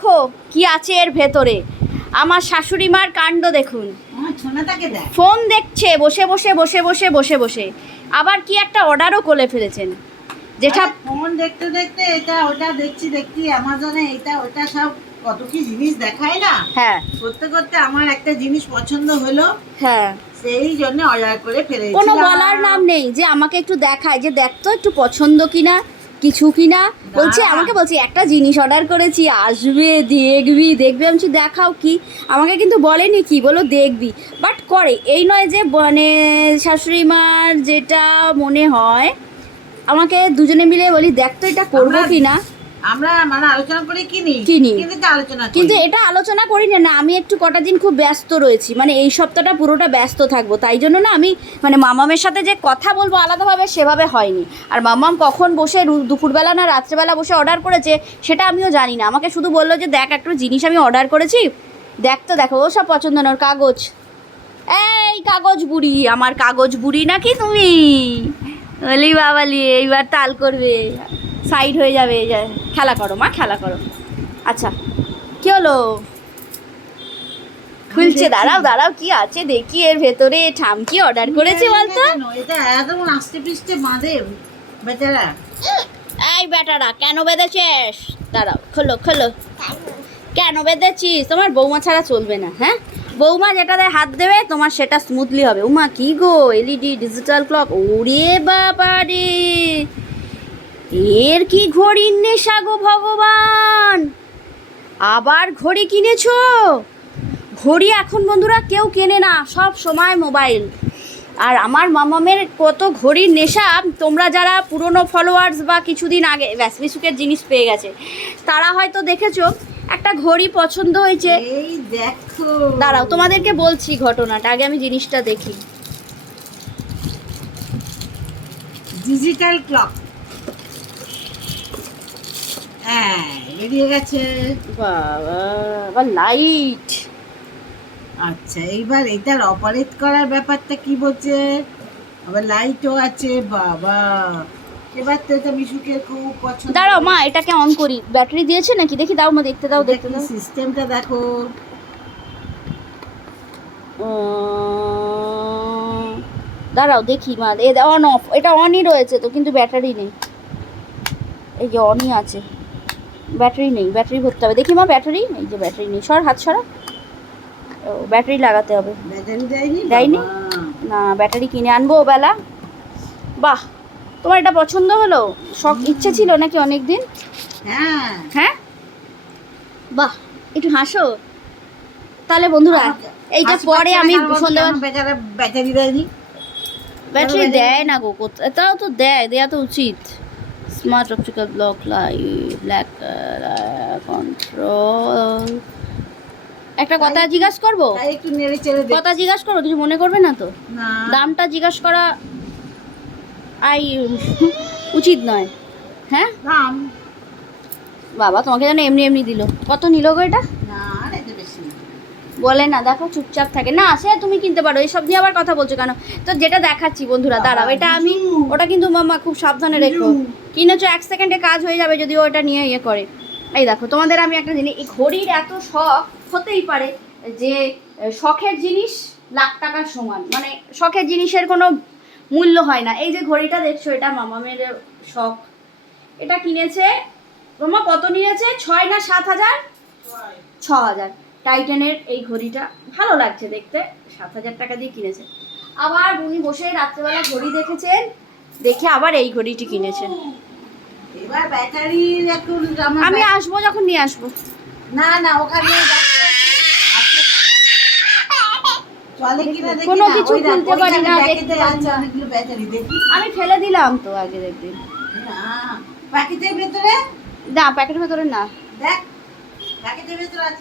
দেখো কি আছে এর ভেতরে। আমার শাশুড়ি মার কাণ্ড দেখুন, ফোন দেখছে বসে বসে বসে বসে বসে বসে, আবার কি একটা অর্ডারও করে ফেলেছেন। যেটা ফোন দেখতে দেখতে এটা ওটা দেখছি অ্যামাজনে এটা ওটা সব কত কি জিনিস দেখায় না। হ্যাঁ করতে করতে আমার একটা জিনিস পছন্দ হলো, হ্যাঁ, সেই জন্য অর্ডার করে ফেলেছি। কোনো বলার নাম নেই যে আমাকে একটু দেখায় যে দেখ তো একটু পছন্দ কিনা কিছু কিনা। বলছে আমাকে বলছি একটা জিনিস অর্ডার করেছি, আসবে দেখবি দেখবি। আমি বলছি দেখাও কি, আমাকে কিন্তু বলেনি কি, বলো দেখবি। বাট করে, এই নয় যে মানে শাশুড়ি মার যেটা মনে হয় আমাকে দুজনে মিলে বলি দেখ তো এটা করবো কি না। আমরা মানে আলোচনা করে কিনি কিন্তু এটা আলোচনা করি না। আমি একটু কটা দিন খুব ব্যস্ত রয়েছি, মানে এই সপ্তাহটা পুরোটা ব্যস্ত থাকবো, তাই জন্য না আমি মানে মামামের সাথে যে কথা বলবো আলাদাভাবে সেভাবে হয়নি। আর মামাম কখন বসে দুপুরবেলা না রাত্রেবেলা বসে অর্ডার করেছে সেটা আমিও জানি না। আমাকে শুধু বললো যে দেখ একটু জিনিস আমি অর্ডার করেছি, দেখ তো দেখো ও সব পছন্দ না। ওর কাগজ, এই কাগজ বুড়ি, আমার কাগজ বুড়ি নাকি তুমি? বলি বাবালি এইবার তাল করবে, সাইড হয়ে যাবে। খেলা করো মা, খেলা করো। আচ্ছা কি হলো, খুলছে, দাঁড়াও দাঁড়াও কি আছে দেখি এর ভেতরে। ঠামকি অর্ডার করেছে বলতো? এটা একদম আস্তে পিস্তে বাঁধে বেচারা। এই বেটারা কেন বেঁধেছিস? দাঁড়াও, খোলো খোলো। কেন বেঁধেছিস? তোমার বৌমা ছাড়া চলবে না। হ্যাঁ, বৌমা যেটাতে হাত দেবে তোমার সেটা স্মুথলি হবে। উমা কি গো, এলইডি ডিজিটাল ক্লক, ওরে বাবা রে, এর কি ঘড়ির নেশা গো ভগবান! আবার ঘড়ি কিনেছো? ঘড়ি এখন বন্ধুরা কেউ কেনে না, সব সময় মোবাইল। আর আমার মামামের কত ঘড়ির নেশা, তোমরা যারা পুরনো ফলোয়ার্স বা কিছুদিন আগে ফেসবুকের জিনিস পেয়ে গেছে তারা হয়তো দেখেছো, একটা ঘড়ি পছন্দ হয়েছে। এই দেখো, দাঁড়াও তোমাদেরকে বলছি ঘটনাটা, আগে আমি জিনিসটা দেখি। ডিজিটাল ক্লক, হ্যাঁ বেরিয়ে গেছে। বাবা, আবার লাইট। আচ্ছা এইবার এটার অপারেট করার ব্যাপারটা কি বলছে, আবার লাইটও আছে। বাবা, এবার তো এটা মিশুকে খুব পছন্দ। দাঁড়াও মা, এটাকে অন করি। ব্যাটারি দিয়েছে নাকি দেখি, দাও মা, দেখতে দাও দেখতে দাও। সিস্টেমটা দেখো। দাঁড়াও দেখি মা, অন অফ, এটা অনই রয়েছে তো, কিন্তু ব্যাটারি নেই। এই যে অনই আছে, ব্যাটারি নেই, ব্যাটারি ভরতে হবে। দেখি মা ব্যাটারি, এই যে ব্যাটারি নেই, সর হাত সরা। ও ব্যাটারি লাগাতে হবে। ব্যাটারি দেয়নি? দেয়নি না, ব্যাটারি কিনে আনবো বেলা। বাহ, তোমার এটা পছন্দ হলো? শখ ইচ্ছে ছিল নাকি অনেক দিন? হ্যাঁ হ্যাঁ, বাহ, একটু হাসো। তাহলে বন্ধুরা এইটা পরে আমি সন্ধ্যাবেলা। বেচারা ব্যাটারি দেয়নি। ব্যাটারি দেয় না গো, তাও তো দেয়, দেয়া তো উচিত। Smart optical block light, black control. একটা কথা জিজ্ঞাসা করবো? একটু নেড়ে চেড়ে দে। কথা জিজ্ঞাসা করবো, কিছু মনে করবে না তো? না, দামটা জিজ্ঞাসা করা উচিত নয়। হ্যাঁ দাম বাবা, তোমাকে যেন এমনি এমনি দিল। কত নিল গো এটা? না এটা বেশি বলে না, দেখো চুপচাপ থাকে না। সে তুমি কিনতে পারো, এইসব নিয়ে আবার কথা বলছো কেন? তো যেটা দেখাচ্ছি বন্ধুরা, দাঁড়াও, এটা আমি, ওটা কিন্তু মামা খুব সাবধানে রেখো। কিনেছো 1 সেকেন্ডে কাজ হয়ে যাবে যদি ওটা নিয়ে ইয়ে করে। এই দেখো তোমাদের আমি একটা জিনিস, এই ঘড়ির এত শখ হতেই পারে যে শখের জিনিস লাখ টাকার সমান, মানে শখের জিনিসের কোনো মূল্য হয় না। এই যে ঘড়িটা দেখছো, এটা মামামের শখ। এটা কিনেছে মামা, কত নিয়েছে? 6 না 7,000? 6,000। টাইটানের এই ঘড়িটা ভালো লাগছে দেখতে, 7,000 টাকা দিয়ে কিনেছে। আবার উনি বসে রাত্রেবেলা ঘড়ি দেখেছেন, দেখে আবার এই ঘড়িটি কিনেছেন। এবার ব্যাটারি একটু আমি আসবো যখন নিয়ে আসবো। না না ওখানে চলে কিনা দেখি কোনো না, কিছু ওই দেখ, খুলতে পারি না, ওইখানে দেখতে প্যাকেটে পারি আছে না। অনেকগুলো ব্যাটারি, দেখি। আমি ফেলে দিলাম তো আগে, দেখবেন। না, প্যাকেটের ভেতরে না, প্যাকেটের ভেতরে না। দেখ, প্যাকেটের ভেতরে আছে।